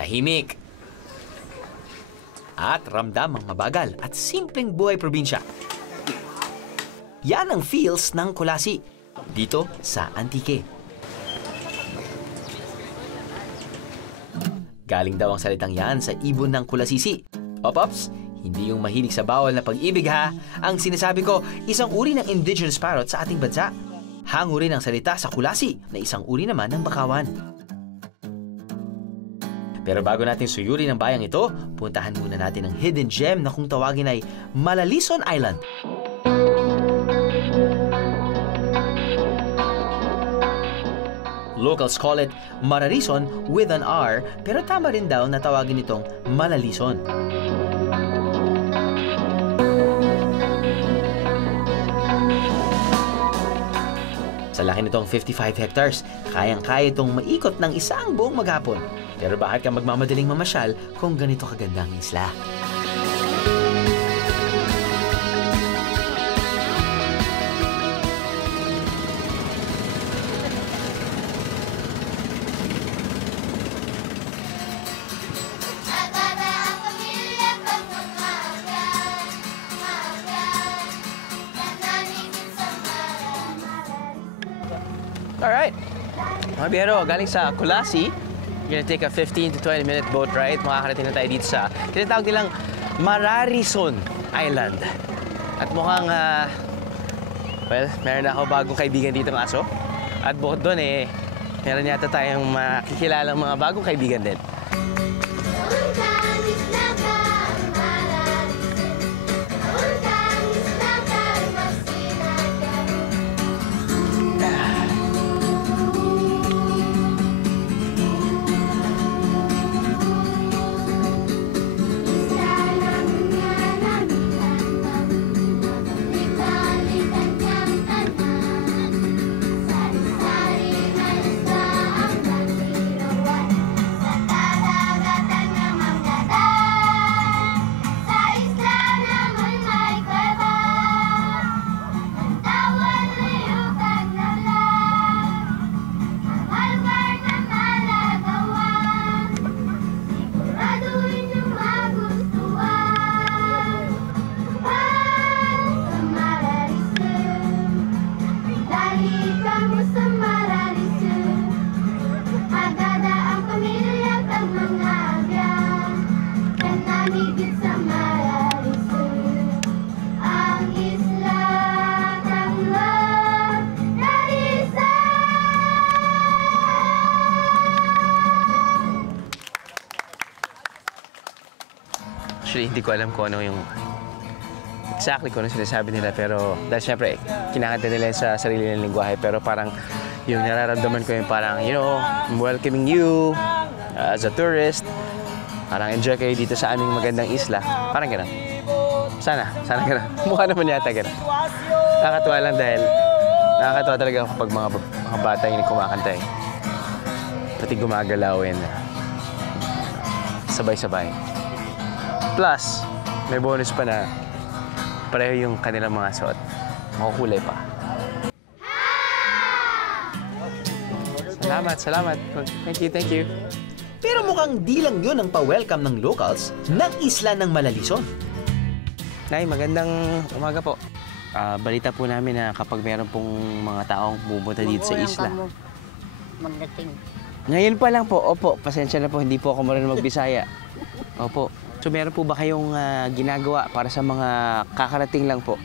tahimik, at ramdamang mabagal at simpleng buhay probinsya. Yan ang feels ng Kulasi dito sa Antique. Galing daw ang salitang yan sa ibon ng kulasisi. O Pops, hindi yung mahilig sa bawal na pag-ibig ha. Ang sinasabi ko, isang uri ng indigenous parrot sa ating bansa. Hango rin ang salita sa kulasi na isang uri naman ng bakawan. Pero bago natin suyuri ng bayang ito, puntahan muna natin ang hidden gem na kung tawagin ay Malalison Island. Locals call it Mararison with an R, pero tama rin daw na tawagin itong Malalison. Sa laki nitong 55 hectares, kayang-kaya itong maikot ng isang buong maghapon. Pero bakit ka magmamadaling mamasyal kung ganito kaganda ang isla? Alright, mga biyero, galing sa Kulasi, you're gonna take a 15 to 20 minute boat ride. Makakarating na tayo dito sa tinatawag nilang Mararison Island. At mukhang, well, meron na ako bagong kaibigan dito ng aso. At bukod doon meron yata tayong makikilalang mga bagong kaibigan din. Actually, hindi ko alam kung ano yung exactly kung ano sinasabi nila, pero dahil syempre, kinakanta nila sa sarili nilang lingwahe, pero parang yung nararamdaman ko yung parang, you know, I'm welcoming you as a tourist. Parang enjoy kayo dito sa aming magandang isla. Parang gano'n. Sana gano'n. Mukha naman yata gano'n. Nakakatuwa lang dahil nakakatuwa talaga kapag mga bata yung kumakanta eh. Pati gumagalawin. Sabay-sabay. Plus, may bonus pa na pareho yung kanilang mga suot. Makukulay pa. Salamat. Thank you. Pero mukhang di lang yun ang pa-welcome ng locals ng isla ng Malalison. Nay, magandang umaga po. Balita po namin na kapag meron pong mga taong pupunta dito sa isla. Magdating. Ngayon pa lang po, opo, pasensya na po, hindi po ako marunong magbisaya. Opo. So meron po ba kayong ginagawa para sa mga kakarating lang po?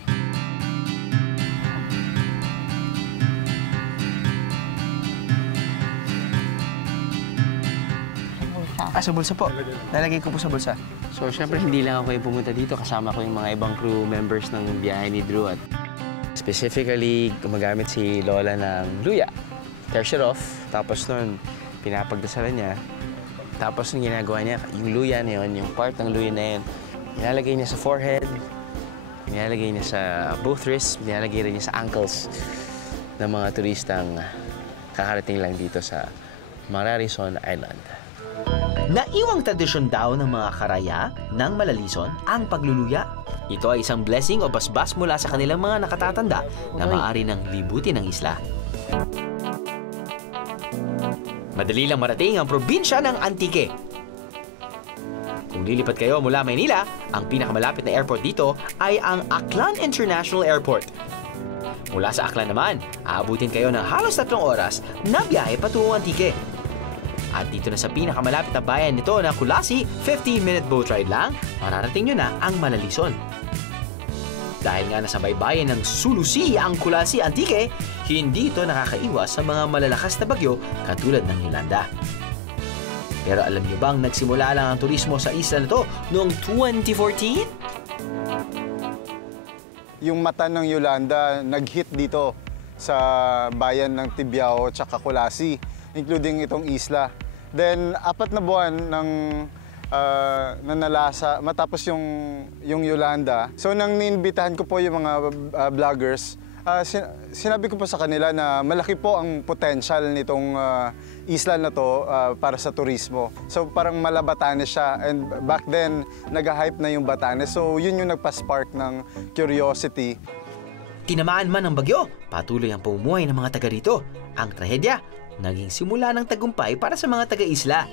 Sa bulsa po. Lalagay ko po sa bulsa. So, syempre, hindi lang ako yung pumunta dito. Kasama ko yung mga ibang crew members ng biyahe ni Drew. At specifically, gumagamit si Lola ng luya. Tears it off. Tapos nun, pinapagdasalan niya. Tapos nung ginagawa niya, yung luya na yun, yung part ng luya na yun, nilalagay niya sa forehead, nilalagay niya sa both wrists, nilalagay rin niya sa ankles ng mga turistang kakarating lang dito sa Mararison Island. Naiwang tradisyon daw ng mga karaya ng Malalison ang pagluluya. Ito ay isang blessing o basbas mula sa kanilang mga nakatatanda na maaari ng libutin ng isla. Madali lang marating ang probinsya ng Antique. Kung lilipat kayo mula Maynila, ang pinakamalapit na airport dito ay ang Aklan International Airport. Mula sa Aklan naman, aabutin kayo ng halos 3 oras na biyahe patungong Antique. At dito na sa pinakamalapit na bayan nito na Kulasi, 15-minute boat ride lang, mararating nyo na ang Malalison. Dahil nga nasa baybayin ng Sulusi ang Kulasi Antique, hindi ito nakakaiwas sa mga malalakas na bagyo katulad ng Yolanda. Pero alam niyo bang nagsimula lang ang turismo sa isla na to noong 2014? Yung mata ng Yolanda nag-hit dito sa bayan ng Tibiao at Kulasi, including itong isla. Then, 4 na buwan ng nanalasa matapos yung Yolanda. So, nang niinbitahan ko po yung mga vloggers, sinabi ko po sa kanila na malaki po ang potential nitong isla na to para sa turismo. So parang mala Batanes siya, and back then nag-hype na yung Batanes. So yun yung nagpa-spark ng curiosity. Tinamaan man ng bagyo, patuloy ang pamumuhay ng mga taga rito. Ang trahedya, naging simula ng tagumpay para sa mga taga-isla.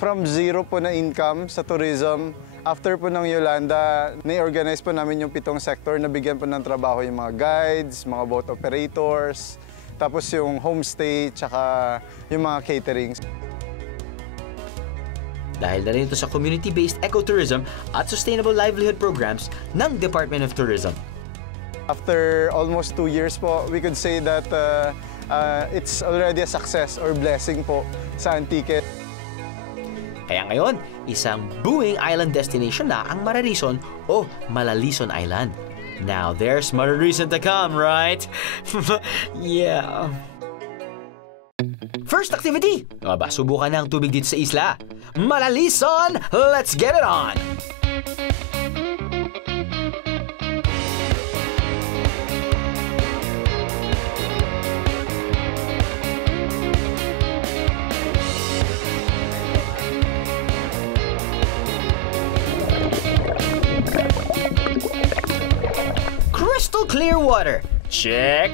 From zero po na income sa tourism, after po ng Yolanda, na-organize po namin yung 7 sector, nabigyan po ng trabaho yung mga guides, mga boat operators, tapos yung homestay, tsaka yung mga caterings. Dahil na rin ito sa community-based ecotourism at sustainable livelihood programs ng Department of Tourism. After almost 2 years po, we could say that it's already a success or blessing po sa Antique. Kaya ngayon, isang booming island destination na ang Mararison o Malalison Island. Now there's Mararison to come, right? Yeah. First activity! Subukan na ang tubig dito sa isla. Malalison, let's get it on! Crystal clear water. Check.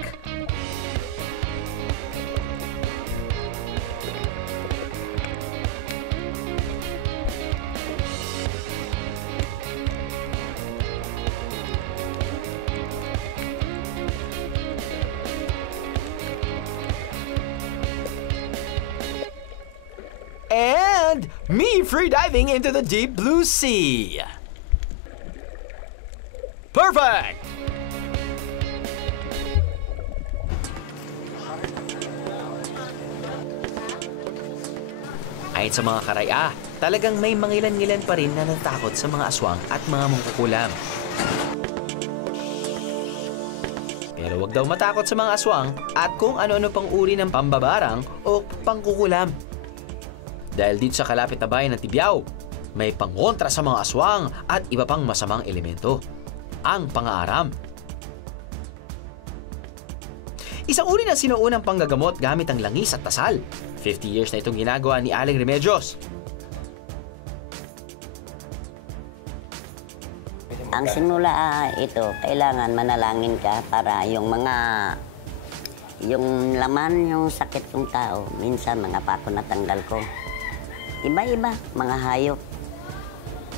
And me free diving into the deep blue sea. Perfect! Ayon sa mga karaya, talagang may mangilan-ngilan pa rin na natakot sa mga aswang at mga mangkukulam. Pero wag daw matakot sa mga aswang at kung ano-ano pang uri ng pambabarang o pangkukulam. Dahil dito sa kalapit na bayan ng Tibiao, may pangontra sa mga aswang at iba pang masamang elemento, ang pang-aaram. Isang uri ng sinuunang panggagamot gamit ang langis at tasal. 50 years na itong ginagawa ni Aling Remedios. Ang simula ito, kailangan manalangin ka para yung laman, yung sakit ng tao, minsan mga pako natanggal ko. Iba-iba, mga hayop.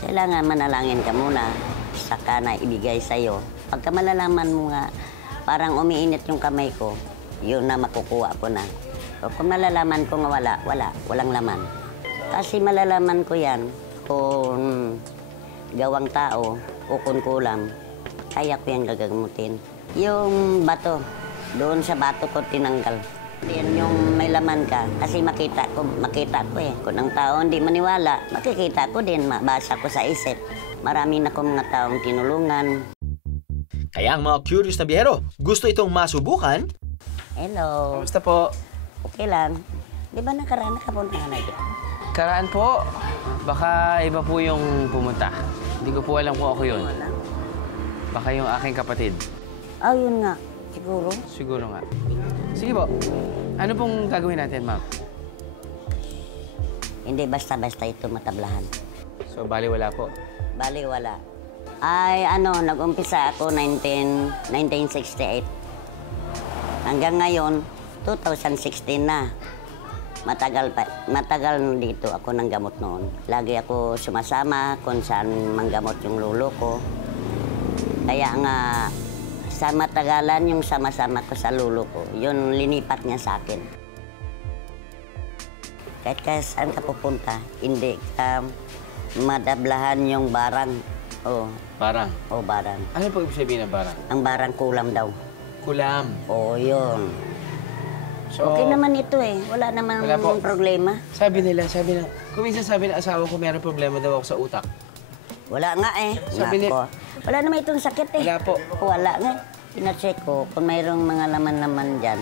Kailangan manalangin ka muna, saka na ibigay sa'yo. Pagka malalaman mo nga, parang umiinit yung kamay ko, yun na makukuha ko na. O kung malalaman ko nga walang laman. Kasi malalaman ko yan kung gawang tao o kung kulam, kaya ko yan gagamutin. Yung bato, doon sa bato ko tinanggal. Yan yung may laman ka, kasi makita ko eh. Kung ang tao hindi maniwala, makikita ko din, mabasa ko sa isip. Marami na akong mga taong tinulungan. Kaya ang mga curious na biyahero, gusto itong masubukan. Hello. Kamusta po? Okay lang. Di ba nakaraan nakapunta ka na dyan? Karaan po. Baka iba po yung pumunta. Hindi ko po alam kung ako yun. Wala. Baka yung aking kapatid. Ah, yun nga. Siguro. Siguro nga. Sige po. Ano pong gagawin natin, ma'am? Hindi basta-basta ito matablahan. So, bali wala po. Bali, wala. Ay, nag-umpisa ako 1968. Hanggang ngayon, 2016 na. Matagal dito ako ng gamot noon. Lagi ako sumasama kung saan manggamot yung lulo ko. Kaya nga, sa matagalan yung sama-sama ko sa lulo ko, yun linipat niya sa akin. Kahit saan ka pupunta, hindi ka madablahan yung barang. Oh, Barang. barang. Ano po ibig sabihin ng barang? Ang barang kulam daw. Kulam. Yun. So, Okay naman ito eh. Wala naman Wala po. problema. sabi na, kung minsan sabi ng asawa ko, meron problema daw ako sa utak. Wala nga eh. Sabi ni- Nako. Wala naman itong sakit eh. Wala po. Wala nga. Pinacheck ko, kung mayroong mga laman-laman dyan,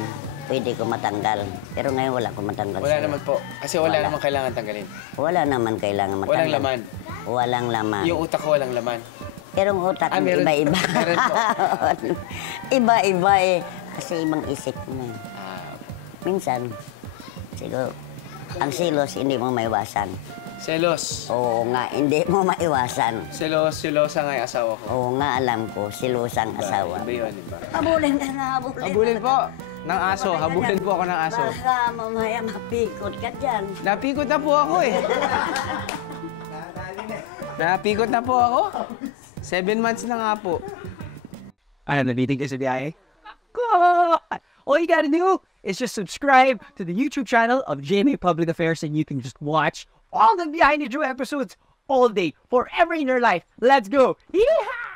pwede ko matanggal. Pero ngayon wala ko matanggal. Wala sa'yo. naman po. Kasi wala naman kailangan tanggalin. Wala naman kailangan matanggal. Walang laman. Walang laman. Yung utak ko walang laman. Pero ang utak, meron- iba-iba. meron po. Iba-iba eh. Kasi ibang isip mo eh. Minsan, siguro, ang silos hindi mo maiwasan. Selos. Oo nga, hindi mo maiwasan. Selosa nga yung asawa ko. Oo nga, alam ko, silusang asawa. Iba yun, iba. Habulin ka na, habulin. Habulin po ng aso. Habulin po ako ng aso. Baka mamaya mapikot ka dyan. Napikot na po ako eh. Napikot na po ako. 7 months na nga po. Ano, nabitig ka sa biyahe? God! All you gotta do is just subscribe to the YouTube channel of GMA Public Affairs and you can just watch all the Behind the Drew episodes all day, forever in your life. Let's go! Yeehaw!